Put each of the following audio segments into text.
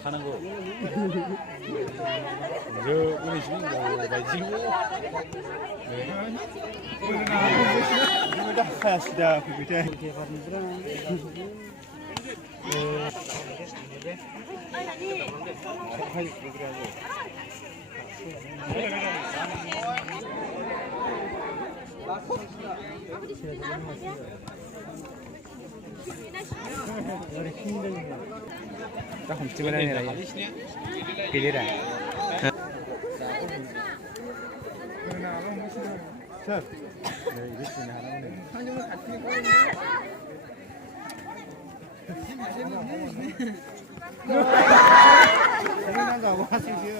लाखानांगौ 저 우리 집이 뭐가지고 이거 다 하시다 그때 딱 홈집을 하느라 빌리라 자, 네, 이렇게 하나는 한정을 같이 꺼내네. 장난하고 하시지요.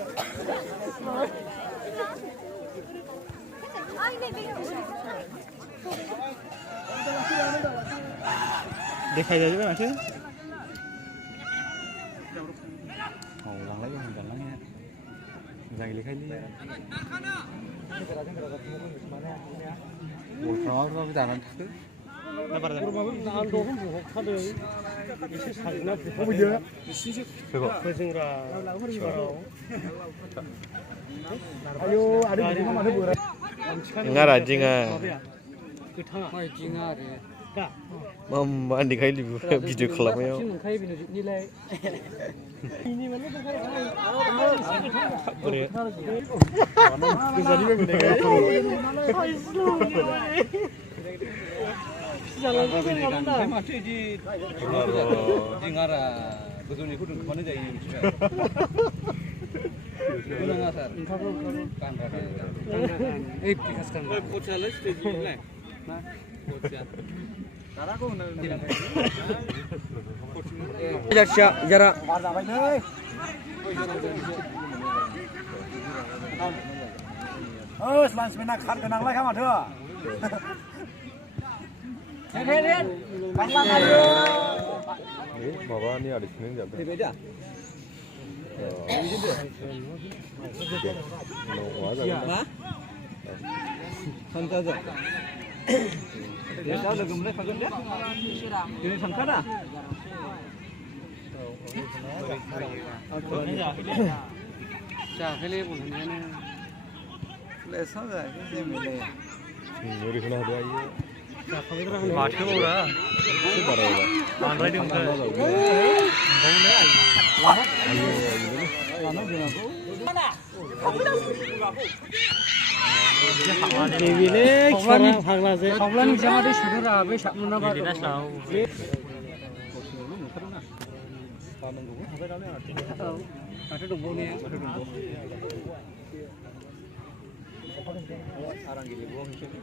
देखा जाए ना ऐसे हाँ लंग लगे हम लंग हैं लंग लिखा नहीं 뭘 정확하게 안 한다. 나도 좀 카드 이제 사진나 보여. 그거. 그진가. 아유, 아래 이거 만해 보라. enggak jinga. Jinga deh. Mama andi kai libu video खालामनायाव. ini mana tuh kayak jarak selain sebenarnya kan kenang lah kamu tuh. Lihat, panglang aja. Ini bawa ni ada sini jadi. Beda. Hah? Santai aja. Dia tahu dah gemulai pakai dia. Ini sangka dah. 자, 헬리 보면은 레서 이게 밀래. 우리 그나 돼 아이. 자, 거기서 마트 먹으라. 안 가야 되는 거야. 먹네 아이. 안 하고. Ini sekarang hanglaze. Hanglan jangan ada sudah rabe sabun apa? Tidak tahu. Ada dongbo ni. Arang gini buang sini.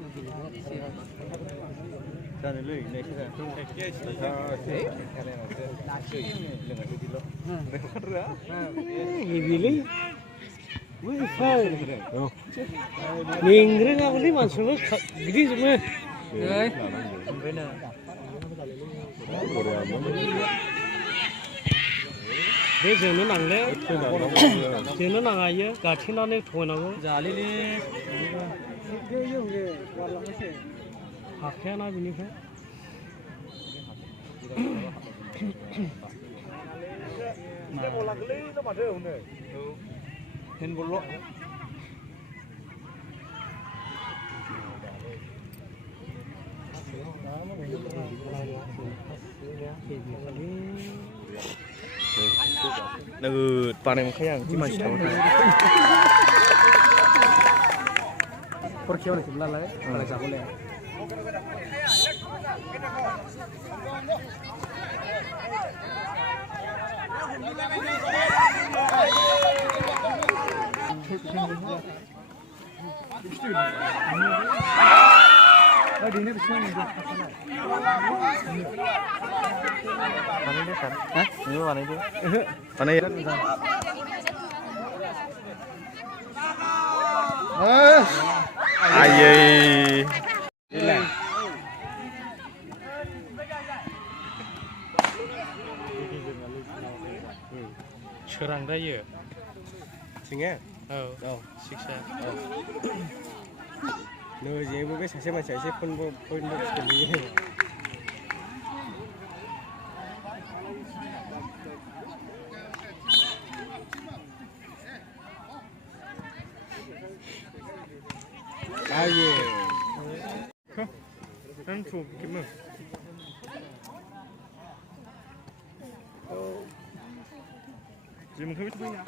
Jangan lu ini kita. Ini wih, ningring aku ni masuk gini semua. Dia jenuh nangle, jenuh nangaya, gaci nane tuan aku. Jali ni, haknya na bini kan. Dia bola geli tu macam mana? Handball. Panen kayang cuma setahun. Pergi orang sebelah lagi, kalau saya boleh. Ini bismillah ni. Mana dia kan? Hah? Ini mana dia? Mana ya? Ayy. Curang dah ya. Singa? Oh, siksa. No, je bukan saya macam saya pun sekali. 예. 한 초, 김은. 지금 그게 뭐냐?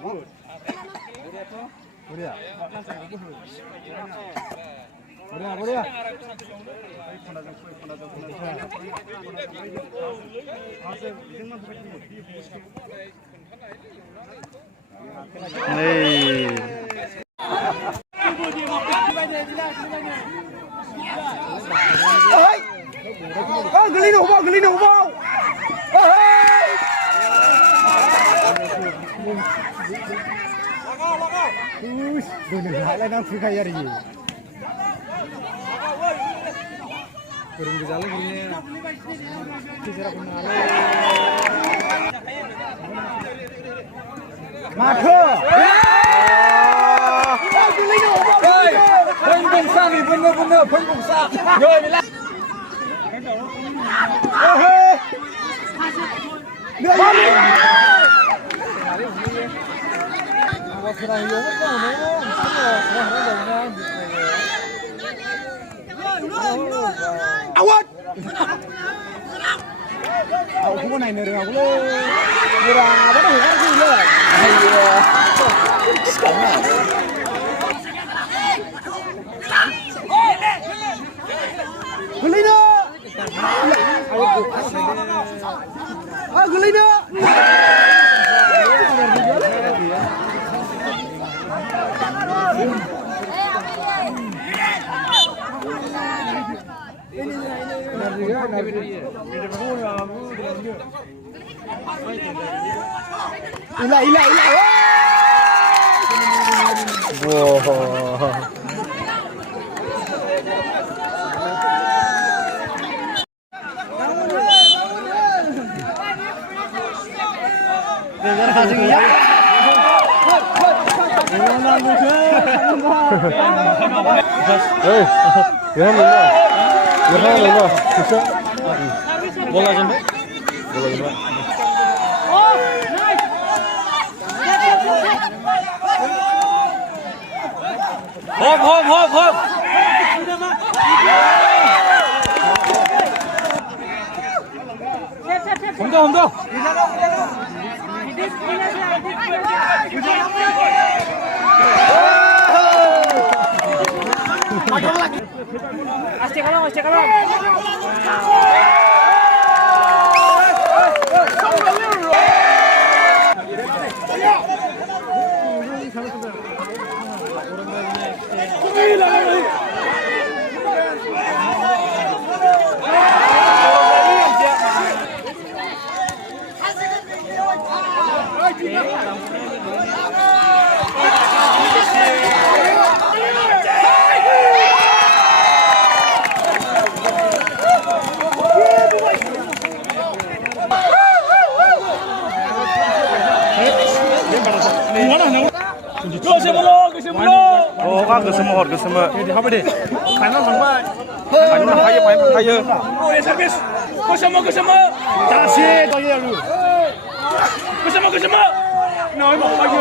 뭐야? Gelino mau. Bener lah nang Tukrajhar ini. Kurang jalan gini. Kisah benar. Maka. Gelino mau. Penggungsa ni bener-bener penggungsa. Yo bila. Awat. Aku kok naik nereng aku lo. Kurang apa dah kan sih lo. Ayo. Gelino. Gelino. Ilah. Wow. Bola jembe. Hop. Hom. Aste kalong. Kesema. Apa deh? Kanan sampai. Kanan kaya. Habis. Kesema. Kasih tadi lu. Kesema. Nah, mau lagi.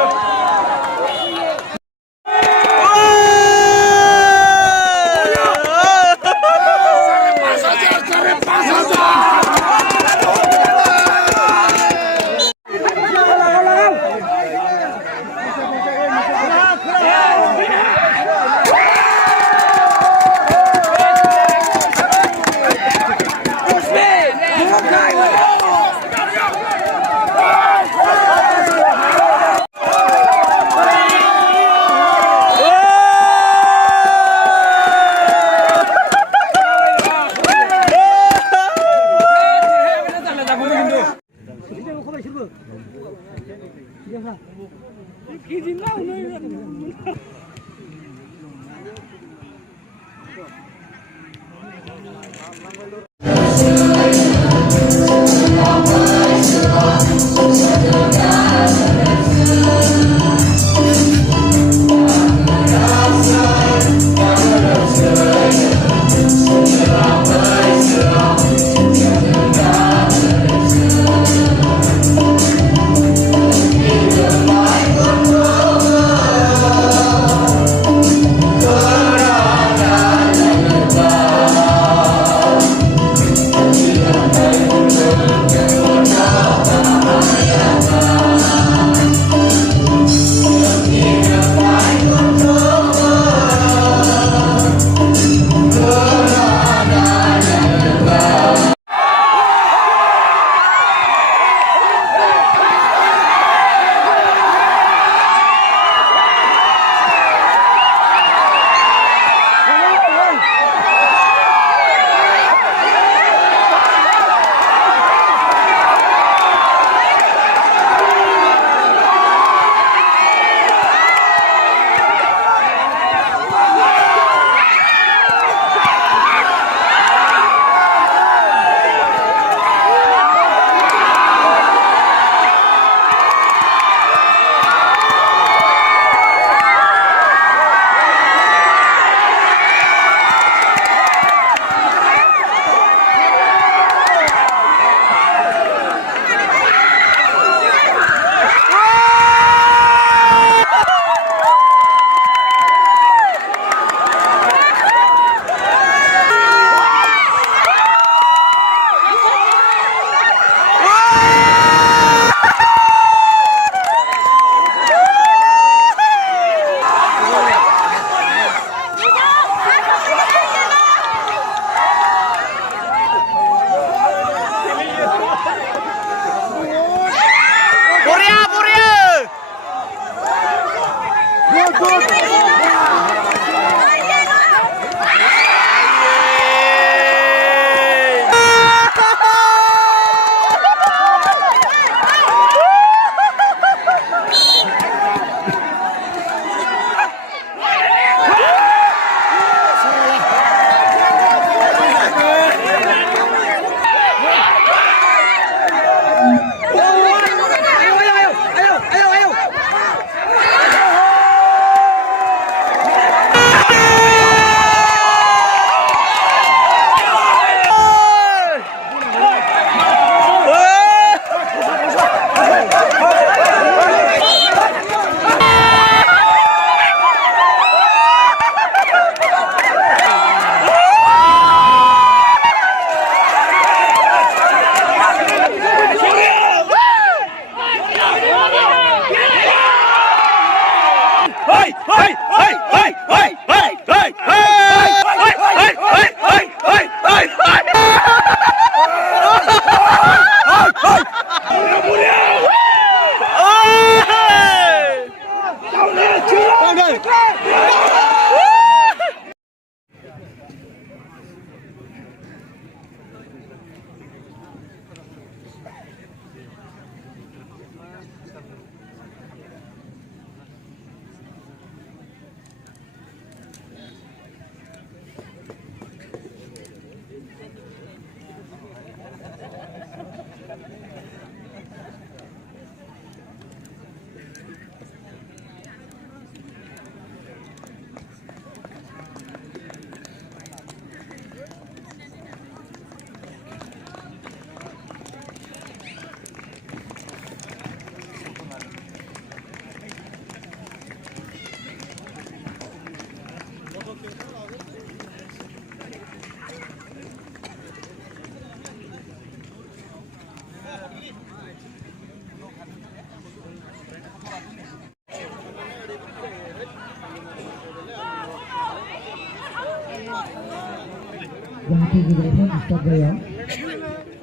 जाहाथे गेलेनायफ्रा disturb जाया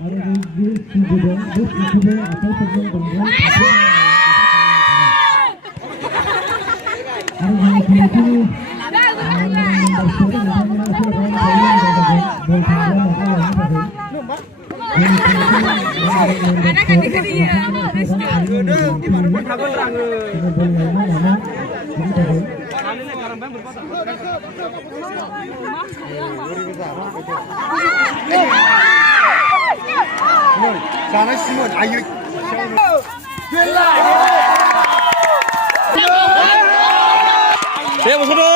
आरो बे सुबुदों बे सुबुदों आखाइफोरजों बांद्राय आरो जोंनि कमिटिनि मेम्बारफोर नोंथांमोना एसे राउन्ड खालामनो बल थांब्ला माबा लानो थाखाय जोंनि कमिटिनि जानाय सिमोन आयै 세 보소도